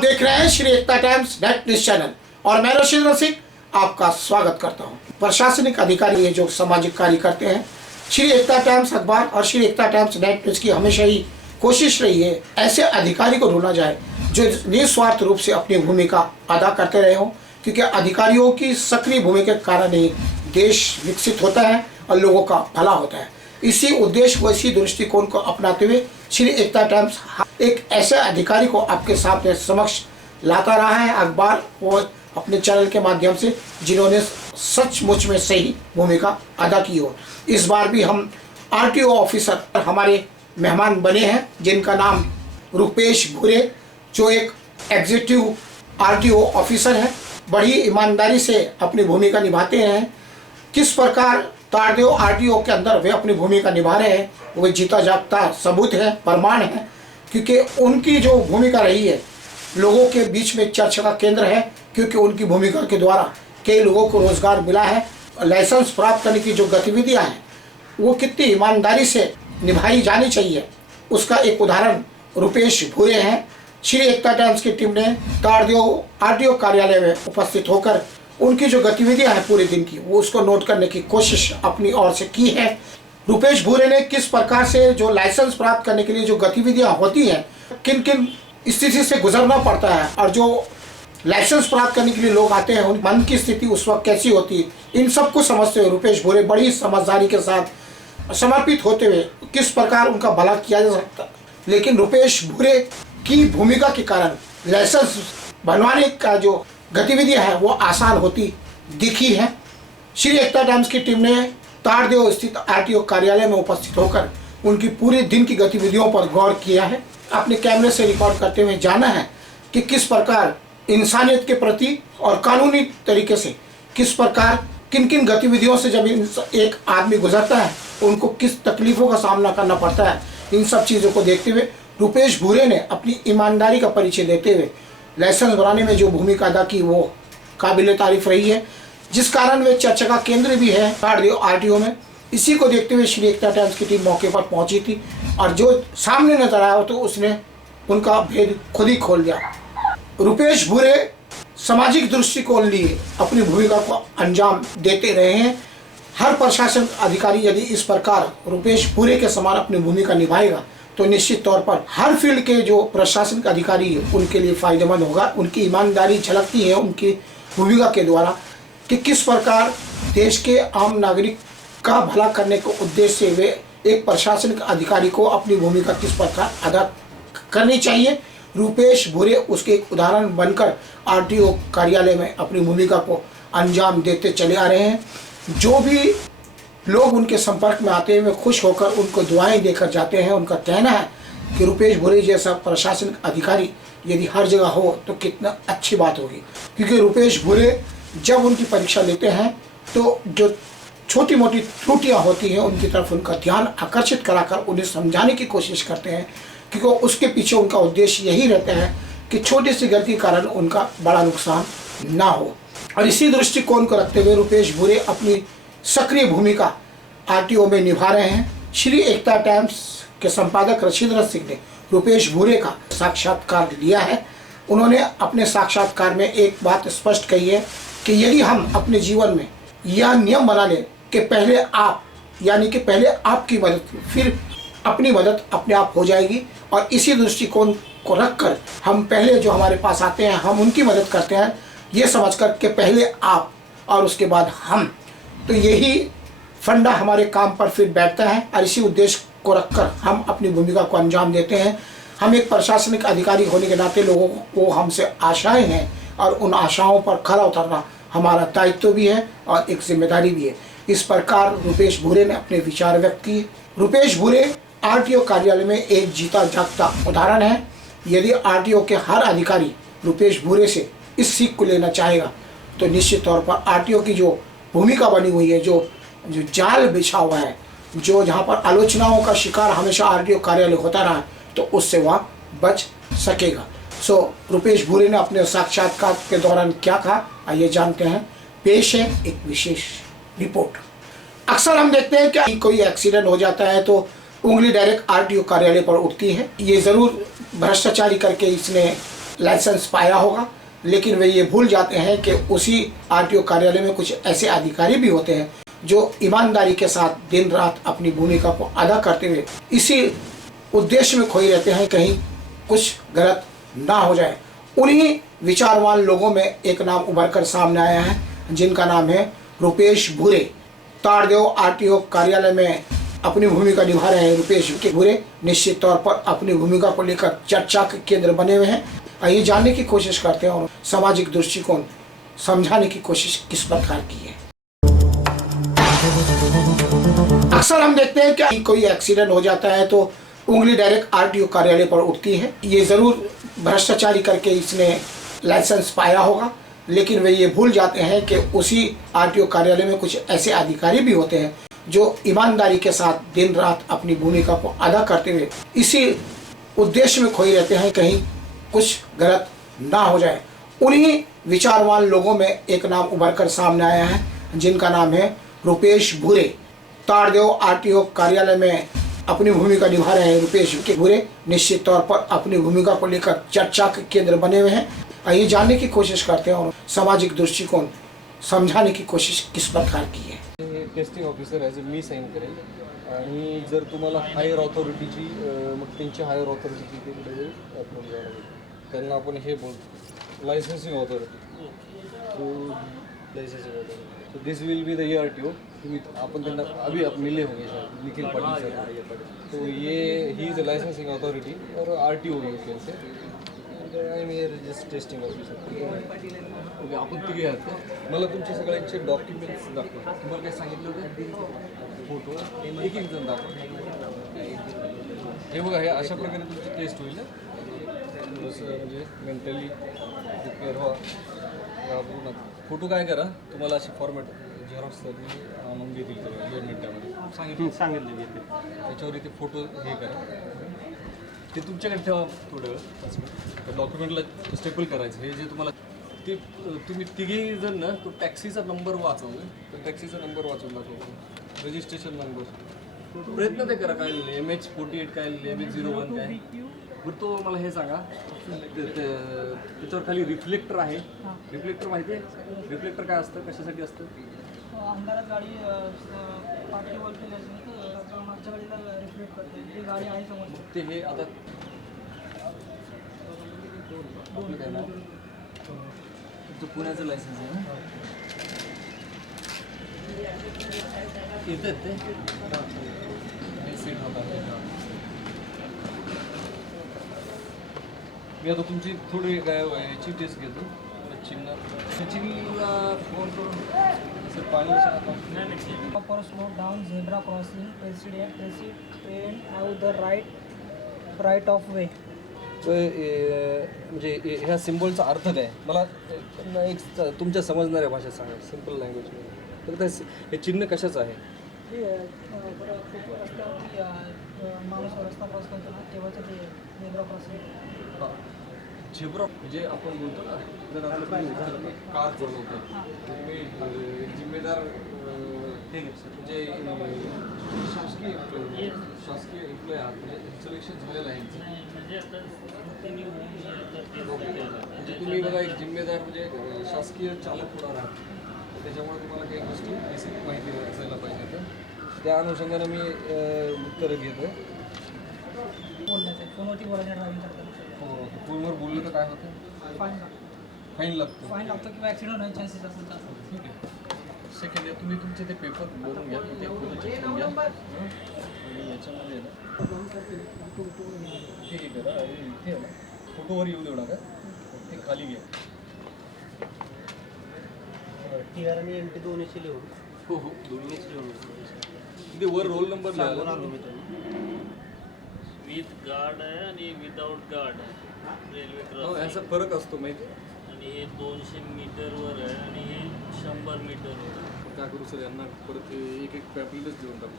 देख रहे हैं श्री एकता टाइम्स नेट न्यूज चैनल और मैं रशीद सिंह आपका स्वागत करता हूं। प्रशासनिक अधिकारी जो सामाजिक कार्य करते हैं, श्री एकता टाइम्स अखबार और श्री एकता टाइम्स नेट न्यूज की हमेशा ही कोशिश रही है ऐसे अधिकारी को ढूंढा जाए जो निस्वार्थ रूप से अपनी भूमिका अदा करते रहे हों, क्योंकि अधिकारियों की सक्रिय भूमिका के कारण ही देश विकसित होता है और लोगों का भला होता है। इसी उद्देश्य व इसी दृष्टिकोण को अपनाते हुए श्री एकता टाइम्स एक ऐसे अधिकारी को आपके सामने समक्ष लाता रहा है अखबार और अपने चैनल के माध्यम से, जिन्होंने सचमुच में सही भूमिका अदा की हो। इस बार भी हम आरटीओ ऑफिसर हमारे मेहमान बने हैं, जिनका नाम रुपेश भूरे, जो एक एग्जीक्यूटिव आरटीओ ऑफिसर है। बड़ी ईमानदारी से अपनी भूमिका निभाते हैं। किस प्रकार तारदेव आरटीओ के अंदर वे अपनी भूमिका निभा रहे हैं, वो जीता जागता सबूत है, प्रमाण है, क्योंकि उनकी जो भूमिका रही है लोगों के बीच में चर्चा का केंद्र है, क्योंकि उनकी भूमिका के द्वारा कई लोगों को रोजगार मिला है। लाइसेंस प्राप्त करने की जो गतिविधियां हैं वो कितनी ईमानदारी से निभाई जानी चाहिए, उसका एक उदाहरण रुपेश भूरे हैं। श्री एकता टाइम्स की टीम ने तारदेव आरटीओ कार्यालय में उपस्थित होकर उनकी जो गतिविधियां हैं पूरे दिन की, वो उसको नोट करने की कोशिश अपनी ओर से की है। रुपेश भूरे ने किस प्रकार से जो लाइसेंस प्राप्त करने के लिए जो गतिविधियां होती हैं, किन किन स्थिति से गुजरना पड़ता है, और जो लाइसेंस प्राप्त करने के लिए लोग आते हैं उन मन की स्थिति उस वक्त कैसी होती है, इन सब कुछ समझते हुए रुपेश भूरे बड़ी समझदारी के साथ समर्पित होते हुए किस प्रकार उनका भला किया जा सकता। लेकिन रुपेश भूरे की भूमिका के कारण लाइसेंस बनवाने का जो गतिविधियां है वो आसान होती दिखी है। श्री एकता टाइम्स की टीम ने तारदेव स्थित आरटीओ कार्यालय में उपस्थित होकर उनकी पूरे दिन की गतिविधियों पर गौर किया है। अपने कैमरे से रिकॉर्ड करते हुए जाना है कि किस प्रकार इंसानियत के प्रति और कानूनी तरीके से किस प्रकार किन किन गतिविधियों से जब एक आदमी गुजरता है उनको किस तकलीफों का सामना करना पड़ता है। इन सब चीज़ों को देखते हुए रुपेश भूरे ने अपनी ईमानदारी का परिचय देते हुए लाइसेंस बनाने में जो भूमिका अदा की वो काबिल तारीफ रही है, जिस कारण वे चर्चा का केंद्र भी है आरटीओ में। इसी को देखते हुए श्री एकता टाइम्स की टीम मौके पर पहुंची थी और जो सामने नजर आया तो उसने उनका भेद खुद ही खोल दिया। रुपेश भूरे सामाजिक दृष्टिकोण लिए अपनी भूमिका को अंजाम देते रहे हैं। हर प्रशासन अधिकारी यदि इस प्रकार रुपेश भूरे के समान अपनी भूमिका निभाएगा तो निश्चित तौर पर हर फील्ड के जो प्रशासनिक अधिकारी है उनके लिए फायदेमंद होगा। उनकी ईमानदारी झलकती है उनकी भूमिका के द्वारा कि किस प्रकार देश के आम नागरिक का भला करने के उद्देश्य से वे एक प्रशासनिक अधिकारी को अपनी भूमिका किस प्रकार अदा करनी चाहिए। रुपेश भूरे उसके एक उदाहरण बनकर आरटीओ कार्यालय में अपनी भूमिका को अंजाम देते चले आ रहे हैं। जो भी लोग उनके संपर्क में आते हुए खुश होकर उनको दुआएं देकर जाते हैं। उनका कहना है कि रुपेश भूरे जैसा प्रशासनिक अधिकारी यदि हर जगह हो तो कितना अच्छी बात होगी, क्योंकि रुपेश भूरे जब उनकी परीक्षा लेते हैं तो जो छोटी मोटी त्रुटियां होती हैं उनकी तरफ उनका ध्यान आकर्षित कराकर उन्हें समझाने की कोशिश करते हैं, क्योंकि उसके पीछे उनका उद्देश्य यही रहता है कि छोटी सी गलती के कारण उनका बड़ा नुकसान ना हो। और इसी दृष्टिकोण को रखते हुए रुपेश भूरे अपनी सक्रिय भूमिका आरटीओ में निभा रहे हैं। श्री एकता टाइम्स के संपादक रशीद सिंह ने रुपेश भूरे का साक्षात्कार लिया है। उन्होंने अपने साक्षात्कार में एक बात स्पष्ट कही है कि यदि हम अपने जीवन में यह नियम बना लें कि पहले आप, यानी कि पहले आपकी मदद फिर अपनी मदद अपने आप हो जाएगी, और इसी दृष्टिकोण को रखकर हम पहले जो हमारे पास आते हैं हम उनकी मदद करते हैं, ये समझकर कि पहले आप और उसके बाद हम, तो यही फंडा हमारे काम पर फिर बैठता है। और इसी उद्देश्य को रखकर हम अपनी भूमिका को अंजाम देते हैं। हम एक प्रशासनिक अधिकारी होने के नाते लोगों को हमसे आशाएं हैं और उन आशाओं पर खरा उतरना हमारा दायित्व भी है और एक जिम्मेदारी भी है। इस प्रकार रुपेश भूरे ने अपने विचार व्यक्त किए। रुपेश भूरे आरटीओ कार्यालय में एक जीता जागता उदाहरण है। यदि आरटीओ के हर अधिकारी रुपेश भूरे से इस सीख को लेना चाहेगा तो निश्चित तौर पर आरटीओ की जो भूमिका बनी हुई है, जो जाल बिछा हुआ है, जो जहाँ पर आलोचनाओं का शिकार हमेशा आरटीओ कार्यालय होता रहा, तो उससे वह बच सकेगा। रुपेश भूरे ने अपने साक्षात्कार के दौरान क्या कहा, आइए जानते हैं। पेश है एक विशेष रिपोर्ट। अक्सर हम देखते हैं कि कोई एक्सीडेंट हो जाता है तो उंगली डायरेक्ट आरटीओ कार्यालय पर उठती है। ये जरूर भ्रष्टाचारी करके इसने लाइसेंस पाया होगा, लेकिन वे ये भूल जाते हैं कि उसी आरटीओ कार्यालय में कुछ ऐसे अधिकारी भी होते हैं जो ईमानदारी के साथ दिन रात अपनी भूमिका को अदा करते हुए इसी उद्देश्य में खोए रहते हैं कहीं कुछ गलत ना हो जाए। उन्हीं विचारवान लोगों में एक नाम उभरकर सामने आया है जिनका नाम है रुपेश भूरे। ताड़देव आरटीओ कार्यालय में अपनी भूमिका निभा रहे हैं रुपेश भूरे निश्चित तौर पर अपनी भूमिका को लेकर चर्चा के केंद्र बने हुए हैं। आइए जानने की कोशिश करते हैं और सामाजिक दृष्टिकोण समझाने की कोशिश किस प्रकार की है। अक्सर हम देखते हैं कि कोई एक्सीडेंट हो जाता है तो उंगली डायरेक्ट आरटीओ कार्यालय पर उठती है। ये जरूर भ्रष्टाचारी करके इसने लाइसेंस पाया होगा, लेकिन वे ये भूल जाते हैं कि उसी आरटीओ कार्यालय में कुछ ऐसे अधिकारी भी होते हैं जो ईमानदारी के साथ दिन रात अपनी भूमिका को अदा करते हुए इसी उद्देश्य में खोए रहते हैं कहीं कुछ गलत ना हो जाए। उन्हीं विचारवान लोगों में एक नाम उभरकर सामने आया है जिनका नाम है रुपेश भूरे। ताड़देव आरटीओ कार्यालय में अपनी भूमिका निभा रहे हैं रुपेश भूरे निश्चित तौर पर अपनी भूमिका को लेकर चर्चा के केंद्र बने हुए हैं। आइए जानने की कोशिश करते हैं और सामाजिक दृष्टिकोण समझाने की कोशिश किस प्रकार की है। टेस्टिंग ऑफिसर ॲज अ मी साईन करेल आणि जर तुम्हाला हायर ऑथॉरिटीची मग त्यांची हायर ऑथॉरिटीची तिकडे अप्रूव्ह द्यावं लागेल. त्यांना आपण हे बोलतो licensing authority. So licensing authority so this will be the ARTO. अपन त्यांना अभी आप मिले होंगे शायद निखिल पाटिल सर. तो ये he is a licensing authority और RTO you can say. I am here just testing officer. Okay आपण तिघे आहात का? मला तुमचे सगळ्यांचे डॉक्युमेंट्स दाखवा. तुम्हाला काय सांगितलं होतं? फोटो एक एक जण दाखवा. हे बघा, हे अशा प्रकारे तुमची टेस्ट होईल. थोडंसं म्हणजे मेंटली प्रिपेअर व्हा. घाबरू नका. फोटो काय करा, तुम्हाला असे फॉर्मॅट झेरॉक्ससाठी आणून देतील 2 मिनिटामध्ये सांगितलं त्याच्यावर इथे फोटो हे करा. ते तुमच्याकडे ठेवा थोडं वेळ. डॉक्युमेंटला स्टेपल करायचं. हे जे तुम्हाला ते तुम्ही तिघेही जण ना तो टॅक्सीचा नंबर वाचवलं. तर टॅक्सीचा नंबर वाचवून दाखवा. रजिस्ट्रेशन नंबर प्रयत्न ते करा. काय लिहिले MH48 काय लिहिले MH01 काय. बरं तो मला हे सांगा, त्याच्यावर खाली रिफ्लेक्टर आहे. रिफ्लेक्टर माहिती आहे? रिफ्लेक्टर काय असतं, कशासाठी असतं? अंधारात गाडी पाठी वळते मागच्या गाडीला रिफ्लेक्ट करते. जी गाडी आहे समोर ते हे आता काय ना तुमचं पुण्याचं लायसन्स आहे ना? येतात ते सीट होतात. मी आता तुमची थोडी काय याची टेस्ट घेतो. सचिनला फोन करून सर पाणी proper slow down zebra crossing train have the right of way. म्हणजे ह्या सिम्बॉलचा अर्थ काय मला एक तुमच्या समजणाऱ्या भाषेत सांगा, सिम्पल लँग्वेजमध्ये. तर हे चिन्ह कशाचं आहे? रस्त्यावरती माणूस रस्ता क्रॉस करतो ना तेव्हाचं ते झेब्रा क्रॉसिंग. झेब्रा म्हणजे आपण बोलतो ना, जर आपलं कार चालवतो तुम्ही जिम्मेदार म्हणजे शासकीय एम्प्लॉय आहात, म्हणजे सिलेक्शन झालेलं आहे. म्हणजे तुम्ही बघा एक जिम्मेदार म्हणजे शासकीय चालक पुढार आहात. त्याच्यामुळे तुम्हाला काही गोष्टी बेसिक माहिती असायला पाहिजे. तर त्या अनुषंगाने मी उत्तरं घेतो. बोलण्याचं फोनवरती बोलायचं ड्रायव्हिंग करताना. हो, फोनवर बोललं तर काय होतं? फाईन लागतो किंवा ॲक्सिडेंट होण्याचे चान्सेस असतात. ठीक आहे. सेकंड आहे, तुम्ही तुमचे ते पेपर भरून घ्या. ते फोटो चेक करून घ्या. आणि याच्यामध्ये हे करा, इथे ना फोटोवर येऊ देऊ नका. ते खाली घ्या. TR आणि MT दोन्हीची लिहून. हो हो, दोन्हीच लिहून. तिथे वर रोल नंबर लिहा. विथ गार्ड आहे आणि विदाउट गार्ड आहे. रेल्वे हो, क्रॉसिंग याचा फरक असतो माहिती. आणि हे 200 मीटरवर आहे आणि हे 100 मीटरवर आहे. काय करू सर, यांना परत एक एक पॅम्पलेटच देऊन टाकू.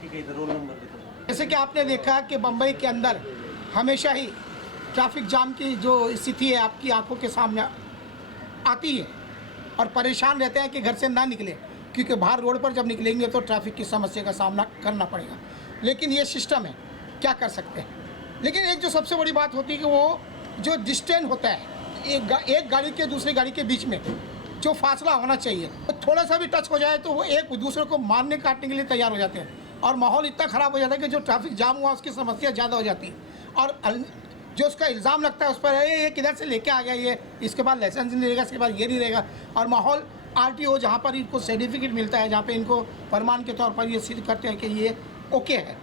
ठीक आहे, इथं रोल नंबर देतो. जैसे कि आपने देखा कि बम्बई के अंदर हमेशा ही ट्रैफिक जाम की जो स्थिति है आपकी आंखों के सामने आती है और परेशान रहते हैं कि घर से ना निकले, क्योंकि बाहर रोड पर जब निकलेंगे तो ट्रैफिक की समस्या का सामना करना पड़ेगा. लेकिन ये सिस्टम है, क्या कर सकते हैं. लेकिन एक जो सबसे बड़ी बात होती है कि वो जो डिस्टेंस होता है एक गाड़ी के दूसरी गाड़ी के बीच में जो फासला होना चाहिए, तो थोड़ा सा भी टच हो जाए तो वो एक दूसरे को मारने काटने के लिए तैयार हो जाते हैं और माहौल इतना ख़राब हो जाता है कि जो ट्रैफिक जाम हुआ उसकी समस्या ज़्यादा हो जाती है। और जो उसका इल्ज़ाम लगता है उस पर है ये किधर से लेके आ गया, ये इसके बाद लाइसेंस नहीं रहेगा, इसके बाद ये नहीं रहेगा। और माहौल RTO जहाँ पर इनको सर्टिफिकेट मिलता है, जहाँ पे इनको प्रमाण के तौर पर ये सिद्ध करते हैं कि ये ओके है,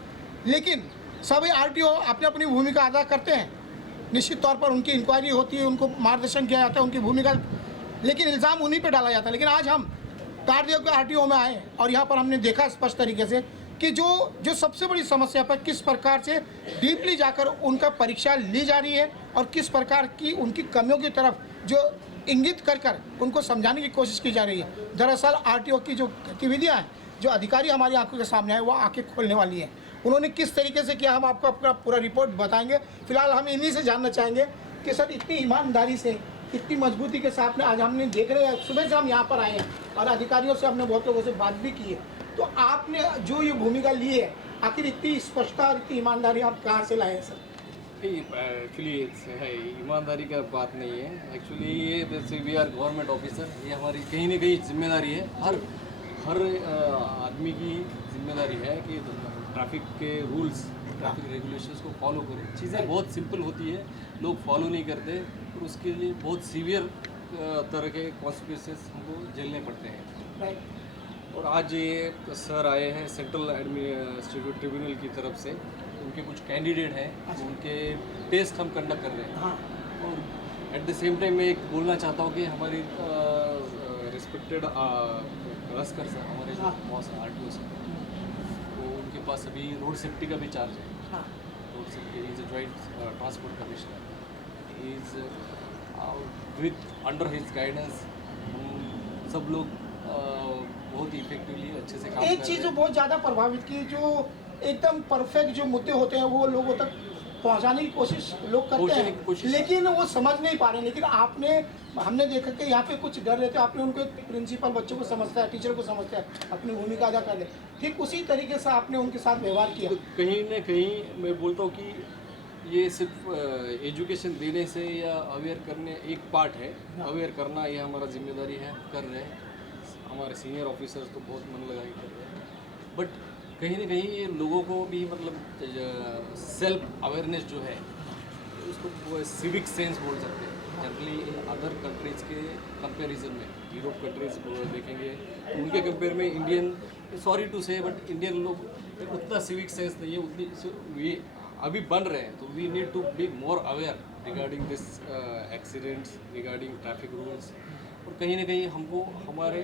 लेकिन सभी RTO अपनी अपनी भूमिका अदा करते हैं। निश्चित तौर पर उनकी इंक्वायरी होती है, उनको मार्गदर्शन किया जाता है, उनकी भूमिका, लेकिन इल्ज़ाम उन्हीं पे डाला जाता है। लेकिन आज हम RTO में आए और यहाँ पर हमने देखा स्पष्ट तरीके से कि जो सबसे बड़ी समस्या पर किस प्रकार से डीपली जाकर उनका परीक्षा ली जा रही है और किस प्रकार की उनकी कमियों की तरफ जो इंगित कर उनको समझाने की कोशिश की जा रही है। दरअसल RTO की जो गतिविधियाँ हैं, जो अधिकारी हमारी आंखों के सामने आए, वो आंखें खोलने वाली हैं। उन्होंने किस तरीके से किया, हम आपको अपना पूरा रिपोर्ट बताएंगे। फिलहाल हम इन्हीं से जानना चाहेंगे कि सर इतनी ईमानदारी से, इतनी मजबूती के साथ में आज हमने देख रहे हैं, सुबह से हम यहाँ पर आए हैं और अधिकारियों से हमने बहुत लोगों से बात भी की है, तो आपने जो ये भूमिका ली है, आखिर इतनी स्पष्टता और इतनी ईमानदारी आप कहाँ से लाए हैं सर? एक्चुअली है ईमानदारी का बात नहीं है। एक्चुअली ये जैसे वी आर गवर्नमेंट ऑफिसर, ये हमारी कहीं ना कहीं जिम्मेदारी है। हर आदमी की जिम्मेदारी है कि ट्रैफिक के रूल्स, ट्रैफिक रेगुलेशंस को फॉलो करें। चीज़ें बहुत सिंपल होती है, लोग फॉलो नहीं करते और उसके लिए बहुत सीवियर तरह के कॉन्सिक्वेंसेस हमको झेलने पड़ते हैं। राइट। और आज ये सर आए हैं सेंट्रल एडमिनिस्ट्रेटिव ट्रिब्यूनल की तरफ से, उनके कुछ कैंडिडेट हैं, उनके टेस्ट हम कंडक्ट कर रहे हैं। हाँ। और एट द सेम टाइम मैं एक बोलना चाहता हूँ कि हमारी रिस्पेक्टेड रस्कर सर, हमारे जो बॉस हैं RTO सर, तो उनके पास अभी रोड सेफ्टी का भी चार्ज है। हाँ। Road safety is a joint transport commissioner, is with under his guidance हम सब लोग बहुत ही इफेक्टिवली अच्छे से काम कर एक रहे चीज़ जो हैं। बहुत ज़्यादा प्रभावित की, जो एकदम परफेक्ट जो मुद्दे होते हैं वो लोगों तक पहुंचाने की कोशिश लोग करते पहुंचाने की हैं, कोशिश। लेकिन वो समझ नहीं पा रहे। लेकिन हमने देखा कि यहाँ पे कुछ डर रहते, आपने उनको प्रिंसिपल बच्चों को समझता है, टीचर को समझता है, अपनी भूमिका अदा कर ले, ठीक उसी तरीके से आपने उनके साथ व्यवहार किया। तो कहीं ना कहीं मैं बोलता हूँ कि ये सिर्फ एजुकेशन देने से या अवेयर करने एक पार्ट है। अवेयर करना ये हमारा जिम्मेदारी है, कर रहे हैं। हमारे सीनियर ऑफिसर्स तो बहुत मन लगा के कर रहे हैं, बट कहीं ना कहीं ये लोगों को भी मतलब सेल्फ अवेयरनेस जो है उसको सिविक सेंस बोल सकते हैं। जनरली इन अदर कंट्रीज़ के कंपैरिजन में, यूरोप कंट्रीज़ को देखेंगे तो उनके कंपेयर में इंडियन, सॉरी टू से बट इंडियन लोग उतना सिविक सेंस नहीं है, उतनी वी अभी बन रहे हैं। तो we need to be more aware regarding this accidents, regarding traffic rules. और कहीं ना कहीं हमको हमारे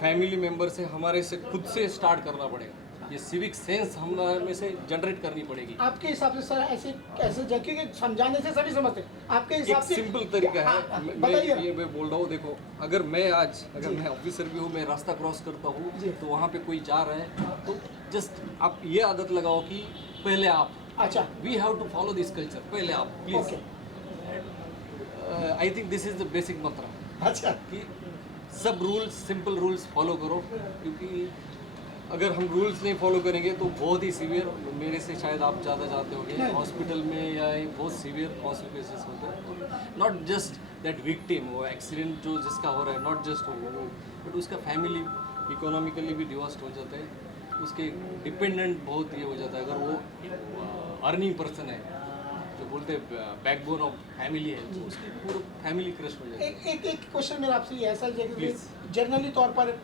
फैमिली मेम्बर से, हमारे से खुद से स्टार्ट करना पड़ेगा। ये सिविक सेंस हम में से जनरेट करनी पड़ेगी। आपके हिसाब से सर ऐसे क्योंकि समझाने से सभी समझते हैं, आपके हिसाब एक से सिंपल तरीका है। हाँ, मैं ये मैं बोल रहा हूँ, देखो अगर मैं ऑफिसर भी हूँ, मैं रास्ता क्रॉस करता हूँ तो वहाँ पे कोई जा रहा है तो जस्ट आप ये आदत लगाओ कि पहले आप, अच्छा, we have to follow this culture, पहले आप please. I think this is the basic mantra अच्छा, कि सब रूल्स, सिंपल रूल्स फॉलो करो, क्योंकि अगर हम रूल्स नहीं फॉलो करेंगे तो बहुत ही सीवियर, मेरे से शायद आप ज़्यादा जानते होंगे, हॉस्पिटल में या बहुत सीवियर कॉन्सिक्वेंसेस होते हैं। नॉट जस्ट दैट विक्टिम, वो एक्सीडेंट जो जिसका हो रहा है, नॉट जस्ट वो, बट उसका फैमिली इकोनॉमिकली भी डिवोस्ट हो जाता है, उसके डिपेंडेंट बहुत ये हो जाता है। अगर वो अर्निंग पर्सन है, जो बोलते हैं बैकबोन ऑफ फैमिली है, तो उसकी पूरी फैमिली क्रश हो जाती है। एक क्वेश्चन मेरा आपसे ये ऐसा है कि Please. जनरली तौर पर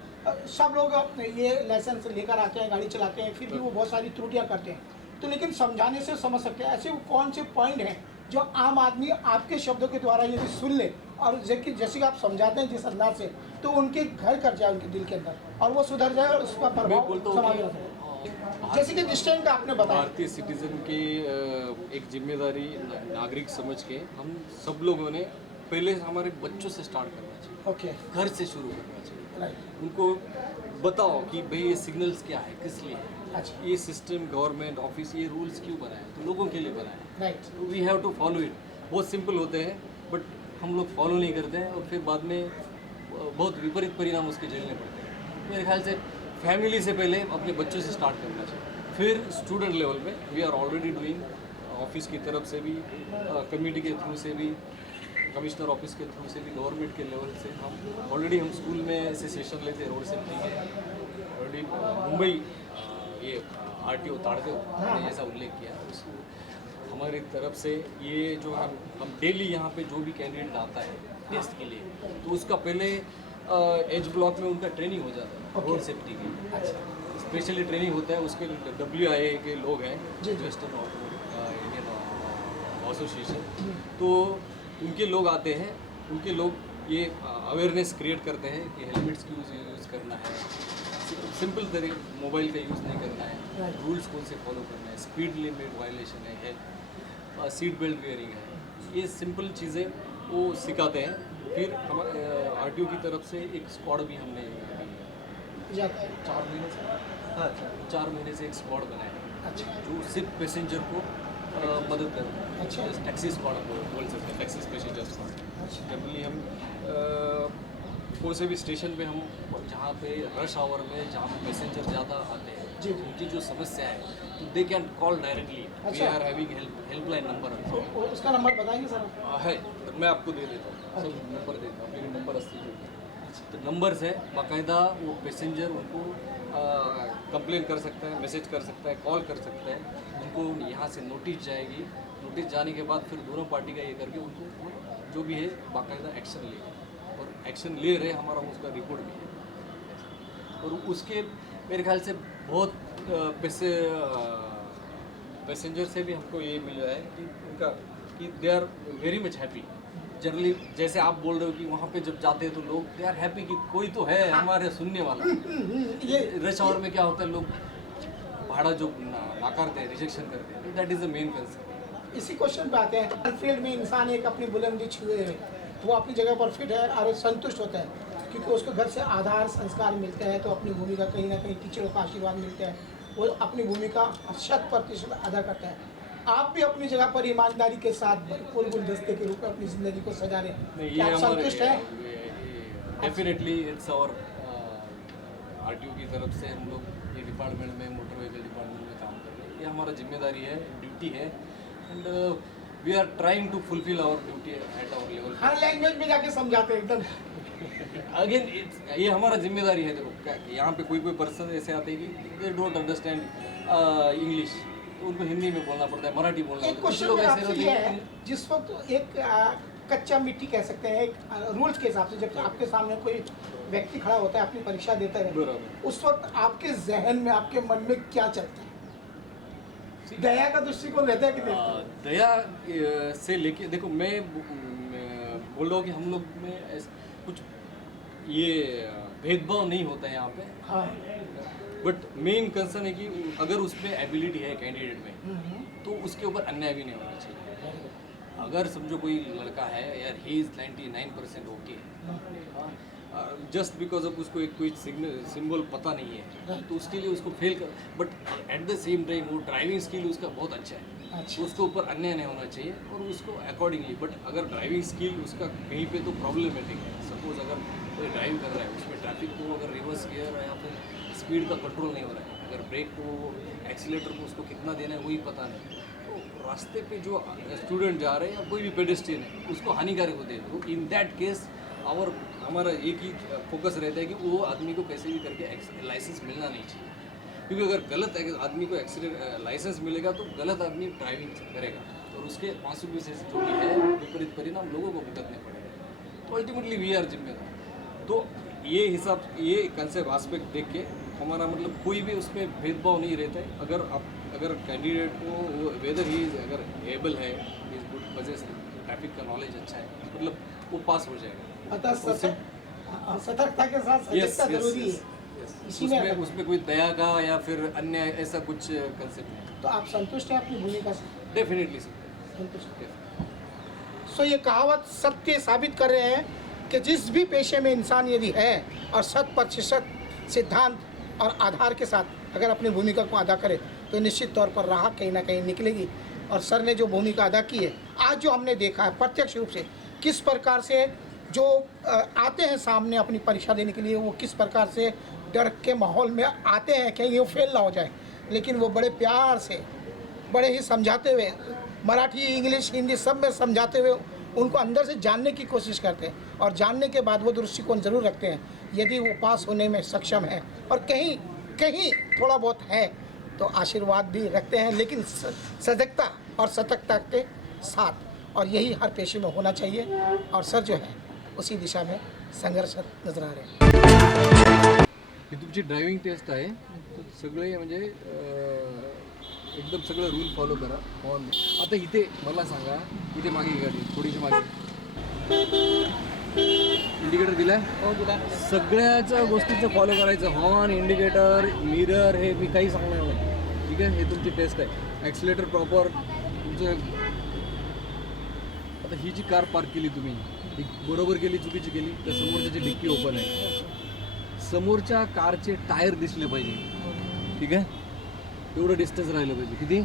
सब लोग ये लाइसेंस लेकर आते हैं, गाड़ी चलाते हैं, फिर भी वो बहुत सारी त्रुटियां करते हैं, तो लेकिन समझाने से समझ सकते हैं। ऐसे वो कौन से पॉइंट हैं जो आम आदमी आपके शब्दों के द्वारा यदि सुन ले और जैसे कि आप समझाते हैं जिस अंदाज से, तो उनके घर कर जाए उनके दिल के अंदर और वो सुधर जाए और उसका प्रभाव बोलता हूँ समाज कि में जाए। जैसे कि डिस्टेंस का आपने बताया, भारतीय सिटीजन की एक जिम्मेदारी नागरिक समझ के हम सब लोगों ने पहले हमारे बच्चों से स्टार्ट करना चाहिए, ओके, घर से शुरू करना चाहिए। राइट, उनको बताओ कि भाई ये सिग्नल्स क्या है, किस लिए है, अच्छा, ये सिस्टम गवर्नमेंट ऑफिस ये रूल्स क्यों बनाए, तो लोगों के लिए बनाए, राइट, तो we have to follow it. बहुत सिंपल होते हैं बट हम लोग फॉलो नहीं करते हैं और फिर बाद में बहुत विपरीत परिणाम उसके झेलने पड़ते हैं। मेरे ख्याल से फैमिली से पहले अपने बच्चों से स्टार्ट करना चाहिए, फिर स्टूडेंट लेवल पे we are already doing office की तरफ से भी, कमेटी के थ्रू से भी, कमिश्नर ऑफिस के थ्रू से भी, गवर्नमेंट के लेवल से हम ऑलरेडी हम स्कूल में ऐसे सेशन लेते हैं रोड सेफ्टी के। ऑलरेडी मुंबई ये RTO ताड़देव ने ऐसा उल्लेख किया। उस हमारी तरफ से ये जो हम डेली यहाँ पे जो भी कैंडिडेट आता है टेस्ट के लिए, तो उसका पहले एज ब्लॉक में उनका ट्रेनिंग हो जाता है रोड सेफ्टी की। स्पेशली ट्रेनिंग होता है उसके लिए WIA के लोग हैं, वेस्टर्न इंडियन एसोसिएशन, तो उनके लोग आते हैं। उनके लोग ये अवेयरनेस क्रिएट करते हैं कि हेलमेट्स की यूज़ करना है, सिंपल तरीके मोबाइल का यूज़ नहीं करना है, रूल्स कौन से फॉलो करना है, स्पीड लिमिट वायलेशन है, सीट बेल्ट वेयरिंग है, ये सिंपल चीज़ें वो सिखाते हैं। फिर हम RTO की तरफ से एक स्क्वाड भी हमने 4 महीने से एक स्क्वाड बनाया। अच्छा। जो सिर्फ पैसेंजर को मदद करता है। अच्छा। टैक्सी स्क्वाड को बोल सकते हैं, टैक्सी पैसेंजर स्क्वाड। जनरली हम कौन से भी स्टेशन पे हम जहाँ पे रश आवर में जहाँ पे पैसेंजर ज़्यादा आते हैं, उनकी जो समस्या है तो they can call directly. We are having helpline number उसका नंबर बताएंगे सर? है, तो मैं आपको दे देता हूँ, सब नंबर देता हूँ, मेरे नंबर 80 तो नंबर्स है बाकायदा। वो पैसेंजर उनको कंप्लेन कर सकता है, मैसेज कर सकता है, कॉल कर सकता है। उनको यहाँ से नोटिस जाएगी, नोटिस जाने के बाद फिर दोनों पार्टी का ये करके उनको जो भी है बाकायदा एक्शन लेगा, और एक्शन ले रहे हमारा उसका रिपोर्ट भी है। और उसके मेरे ख्याल से बहुत पैसेंजर से भी हमको ये मिल रहा है कि उनका कि they are very much happy. Generally जैसे आप बोल रहे हो कि वहाँ पे जब जाते हैं तो लोग दे आर हैप्पी कि कोई तो है हमारे सुनने वाला। ये रश आवर में क्या होता है, लोग भाड़ा जो नाकारते हैं, रिजेक्शन करते हैं, that is the main concern. इसी क्वेश्चन पे आते हैं। फील्ड में इंसान एक अपनी बुलंदी छुए हुए वो अपनी जगह पर फिट है और संतुष्ट होता है, क्योंकि उसको घर से आधार संस्कार मिलते हैं, तो अपनी भूमिका कहीं ना कहीं टीचरों का आशीर्वाद मिलता है, वो अपनी भूमिका 100% अदा करता है। आप भी अपनी जगह पर ईमानदारी के साथ भरपूर गुलदस्ते के रूप में अपनी ज़िंदगी को सजा रहे हैं। क्या आप संतुष्ट हैं? डेफिनेटली इट्स आवर RTO की तरफ से हम लोग ये डिपार्टमेंट में, मोटर व्हीकल डिपार्टमेंट में काम कर रहे हैं। ये हमारा जिम्मेदारी है, ड्यूटी है, and we are trying to fulfil our duty at our level. हर लैंग्वेज में जाके समझाते हैं एकदम। अगेन ये हमारा जिम्मेदारी है। देखो क्या कि यहाँ पे कोई पर्सन ऐसे आते हैं कि दे डोंट अंडरस्टैंड इंग्लिश, तो उनको हिंदी में बोलना पड़ता है, मराठी बोलना एक पड़ता है। क्वेश्चन आपसे ये है, जिस वक्त एक कच्चा मिट्टी कह सकते हैं, एक रूल्स के हिसाब से जब आपके सामने कोई व्यक्ति खड़ा होता है, अपनी परीक्षा देता है, बराबर। उस वक्त आपके जहन में, आपके मन में क्या चलता है? दया का दृष्टिकोण रहता है कि नहीं? दया से लेके देखो, मैं बोल रहा हूँ कि हम लोग में कुछ ये भेदभाव नहीं होता है यहाँ पे। हाँ। बट मेन कंसर्न है कि अगर उसमें एबिलिटी है कैंडिडेट में, तो उसके ऊपर अन्याय भी नहीं होना चाहिए। अगर समझो कोई लड़का है यार, he is 99% okay, just because of उसको एक कोई सिंबल पता नहीं है, तो उसके लिए उसको फेल कर, but at the same time वो ड्राइविंग स्किल उसका बहुत अच्छा है, अच्छा। उसके ऊपर अन्याय नहीं होना चाहिए, और उसको अकॉर्डिंगली। बट अगर ड्राइविंग स्किल उसका कहीं पे तो प्रॉब्लमेटिक है, सपोज अगर कोई ड्राइव कर रहा है, उसमें ट्रैफिक को अगर रिवर्स गियर या फिर स्पीड का कंट्रोल नहीं हो रहा है, अगर ब्रेक को, एक्सीलेटर को उसको कितना देना है वही पता नहीं, तो रास्ते पे जो स्टूडेंट जा रहे हैं या कोई भी पेडेस्ट्रियन है उसको हानिकारक होते हैं। तो इन दैट केस हमारा एक ही फोकस रहता है कि वो आदमी को कैसे भी करके लाइसेंस मिलना नहीं चाहिए, क्योंकि अगर गलत आदमी को लाइसेंस मिलेगा तो गलत आदमी ड्राइविंग करेगा, और उसके कॉन्सिक्वेंसेस जो भी है, विपरीत परिणाम लोगों को भुगतने पड़ेगा। तो अल्टीमेटली वी आर जिम्मेदार। तो ये हिसाब, ये कंसेप्ट आस्पेक्ट देख के हमारा मतलब कोई भी उसमें भेदभाव नहीं रहता है। अगर कैंडिडेट को वेदर ही अगर एबल है, इज गुड, वजह से ट्रैफिक का नॉलेज अच्छा है, मतलब वो पास हो जाएगा। सतर्कता के साथ सजगता जरूरी है। इसी में उसमें कोई दया का या फिर अन्य ऐसा कुछ कंसेप्ट नहीं। तो आप संतुष्ट हैं अपनी भूमिका से? डेफिनेटली संतुष्ट। सो ये कहावत सत्य साबित कर रहे हैं कि जिस भी पेशे में इंसान यदि है और 100% सिद्धांत और आधार के साथ अगर अपनी भूमिका को अदा करे, तो निश्चित तौर पर राह कहीं ना कहीं निकलेगी। और सर ने जो भूमिका अदा की है, आज जो हमने देखा है प्रत्यक्ष रूप से किस प्रकार से जो आते हैं सामने अपनी परीक्षा देने के लिए, वो किस प्रकार से डर के माहौल में आते हैं कहीं वो फेल ना हो जाए, लेकिन वो बड़े प्यार से, बड़े ही समझाते हुए मराठी इंग्लिश हिंदी सब में समझाते हुए उनको अंदर से जानने की कोशिश करते हैं और जानने के बाद वो दृष्टिकोण ज़रूर रखते हैं। यदि वो पास होने में सक्षम है और कहीं कहीं थोड़ा बहुत है तो आशीर्वाद भी रखते हैं, लेकिन सजगता और सतर्कता के साथ, और यही हर पेशे में होना चाहिए। और सर जो है उसी दिशा में संघर्ष नजर आ रहे हैं। ही तुमची ड्रायव्हिंग टेस्ट आहे, तर सगळे म्हणजे एकदम सगळं रूल फॉलो करा. हॉर्न आता इथे मला सांगा, इथे मागे गाडी थोडीशी मागे इंडिकेटर दिलाय, हो दिला. सगळ्याच्या गोष्टीचं फॉलो करायचं. हॉर्न, इंडिकेटर, मिरर, हे मी काही सांगणार नाही. ठीक आहे, हे तुमची टेस्ट आहे. ॲक्सिलेटर प्रॉपर तुमचं. आता ही जी कार पार्क केली तुम्ही, ही बरोबर केली चुकीची केली, तर समोरच्याची डिक्की ओपन आहे. समोरच्या कारचे टायर दिसले पाहिजे. ठीक आहे, तेवढं डिस्टन्स राहिलं पाहिजे. किती?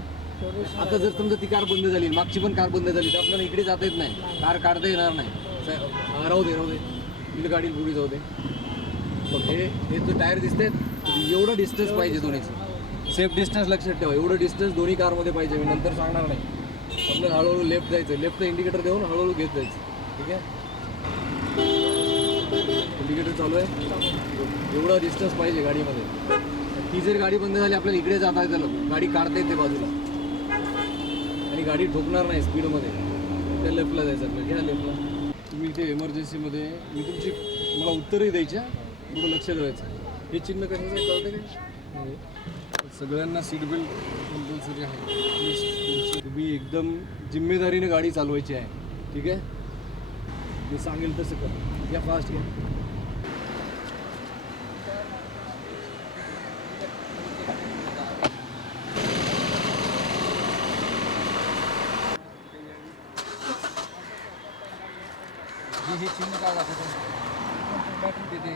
आता जर समजा ती कार बंद झाली, मागची पण कार बंद झाली, तर आपल्याला इकडे जाता येत नाही, कार काढता येणार नाही. राहू दे इकडे गाडी पुढे जाऊ दे. मग हे तर टायर दिसतात, एवढं डिस्टन्स पाहिजे दोन्हीचं. सेफ डिस्टन्स लक्षात ठेवा, एवढं डिस्टन्स दोन्ही कारमध्ये पाहिजे. मी नंतर सांगणार नाही. आपल्याला हळूहळू लेफ्ट जायचं, लेफ्टचं इंडिकेटर देऊन हळूहळू घेत जायचं. ठीक आहे, इंडिकेटर चालू आहे, एवढा डिस्टन्स पाहिजे गाडीमध्ये. ती जर गाडी बंद झाली, आपल्याला इकडे जाता येतं, गाडी काढता येते बाजूला आणि गाडी ठोकणार नाही स्पीडमध्ये. त्या लेफ्टला जायचं आपल्याला, घ्या लेफ्टला. तुम्ही इथे एमर्जन्सीमध्ये, मी तुमची मला उत्तरही द्यायच्या, थोडं लक्ष द्यायचं. हे चिन्ह कशाचं कळतं काय? सगळ्यांना सीट बेल्ट कंपल्सरी आहे. तुम्ही एकदम जिम्मेदारीने गाडी चालवायची आहे. ठीक आहे, मी सांगेल तसं कर. घ्या फास्ट घ्या. हे चिन्ह काय दाखवतं? तिथे